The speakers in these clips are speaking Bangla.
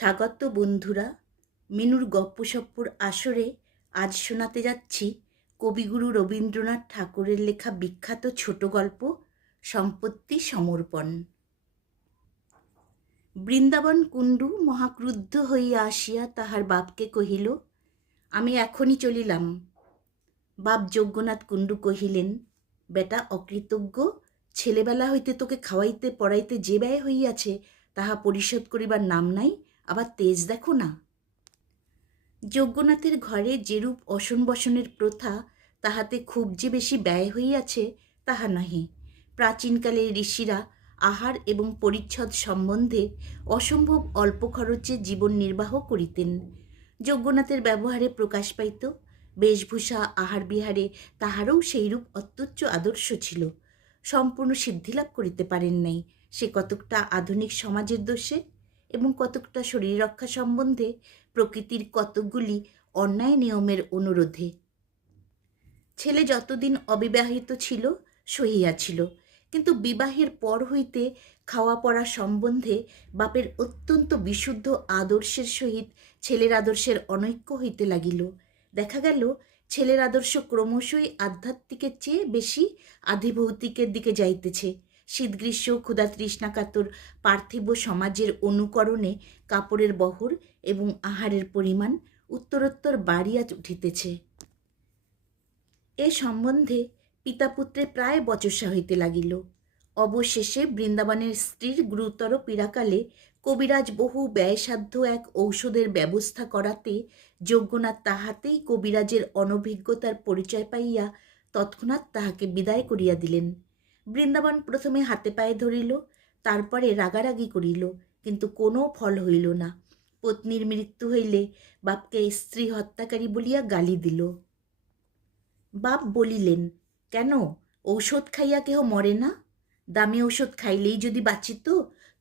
স্বাগত বন্ধুরা, মিনুর গপ্পসপ্পর আসরে আজ শোনাতে যাচ্ছি কবিগুরু রবীন্দ্রনাথ ঠাকুরের লেখা বিখ্যাত ছোট গল্প সম্পত্তি সমর্পণ। বৃন্দাবন কুণ্ডু মহাক্রুদ্ধ হইয়া আসিয়া তাহার বাপকে কহিল, আমি এখনই চলিলাম। বাপ যজ্ঞনাথ কুণ্ডু কহিলেন, বেটা অকৃতজ্ঞ, ছেলেবেলা হইতে তোকে খাওয়াইতে পড়াইতে যে ব্যয় হইয়াছে তাহা পরিশোধ করিবার নাম নাই, আবার তেজ দেখো না। যজ্ঞনাথের ঘরে যেরূপ অসন বসনের প্রথা, তাহাতে খুব যে বেশি ব্যয় হইয়াছে তাহা নহে। প্রাচীনকালে ঋষিরা আহার এবং পরিচ্ছদ সম্বন্ধে অসম্ভব অল্প খরচে জীবন নির্বাহ করিতেন। যজ্ঞনাথের ব্যবহারে প্রকাশ পাইত। বেশভূষা আহার বিহারে তাহারও সেইরূপ অত্যুচ্চ আদর্শ ছিল। সম্পূর্ণ সিদ্ধিলাভ করিতে পারেন নাই, সে কতকটা আধুনিক সমাজের দোষে এবং কতকটা শরীর রক্ষা সম্বন্ধে প্রকৃতির কতকগুলি অন্যায় নিয়মের অনুরোধে। ছেলে যতদিন অবিবাহিত ছিল সহিয়াছিল, কিন্তু বিবাহের পর হইতে খাওয়া পড়া সম্বন্ধে বাপের অত্যন্ত বিশুদ্ধ আদর্শের সহিত ছেলের আদর্শের অনৈক্য হইতে লাগিল। দেখা গেল ছেলের আদর্শ ক্রমশই আধ্যাত্মিকের চেয়ে বেশি আধিভৌতিকের দিকে যাইতেছে। শীত গ্রীষ্ম ক্ষুধা তৃষ্ণাকাতর পার্থিব সমাজের অনুকরণে কাপড়ের বহর এবং আহারের পরিমাণ উত্তরোত্তর বাড়িয়া উঠিতেছে। এ সম্বন্ধে পিতাপুত্রে প্রায় বচসা হইতে লাগিল। অবশেষে বৃন্দাবনের স্ত্রীর গুরুতর পীড়াকালে কবিরাজ বহু ব্যয়সাধ্য এক ঔষধের ব্যবস্থা করাতে যজ্ঞনাথ তাহাতেই কবিরাজের অনভিজ্ঞতার পরিচয় পাইয়া তৎক্ষণাৎ তাহাকে বিদায় করিয়া দিলেন। বৃন্দাবন প্রথমে হাতে পায়ে ধরিল, তারপরে রাগারাগি করিল, কিন্তু কোনো ফল হইল না। পত্নীর মৃত্যু হইলে বাপকে স্ত্রী হত্যাকারী বলিয়া গালি দিল। বাপ বলিলেন, কেন, ঔষধ খাইয়া কেহ মরে না? দামি ঔষধ খাইলেই যদি বাঁচিত,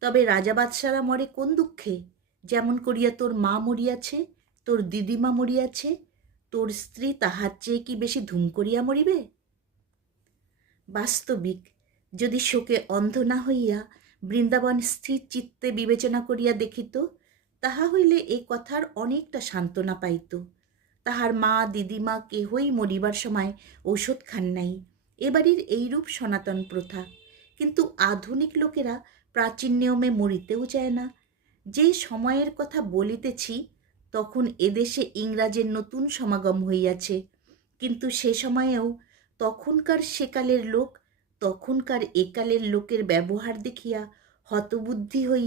তবে রাজা বাদশারা মরে কোন দুঃখে? যেমন করিয়া তোর মা মরিয়াছে, তোর দিদিমা মরিয়াছে, তোর স্ত্রী তাহার চেয়ে কি বেশি ধুম করিয়া মরিবে? বাস্তবিক যদি শোকে অন্ধ না হইয়া বৃন্দাবন স্থির চিত্তে বিবেচনা করিয়া দেখিত, তাহা হইলে এই কথার অনেকটা সান্ত্বনা পাইত। তাহার মা দিদিমা কেহই মরিবার সময় ঔষধ খান নাই। এবাড়ির এইরূপ সনাতন প্রথা, কিন্তু আধুনিক লোকেরা প্রাচীন নিয়মে মরিতেও চায় না। যে সময়ের কথা বলিতেছি তখন এদেশে ইংরাজের নতুন সমাগম হইয়াছে, কিন্তু সে সময়েও তখনকার সেকালের লোক তখনকার একালের লোকের ব্যবহার দেখিয়া হতবুদ্ধি হইয়া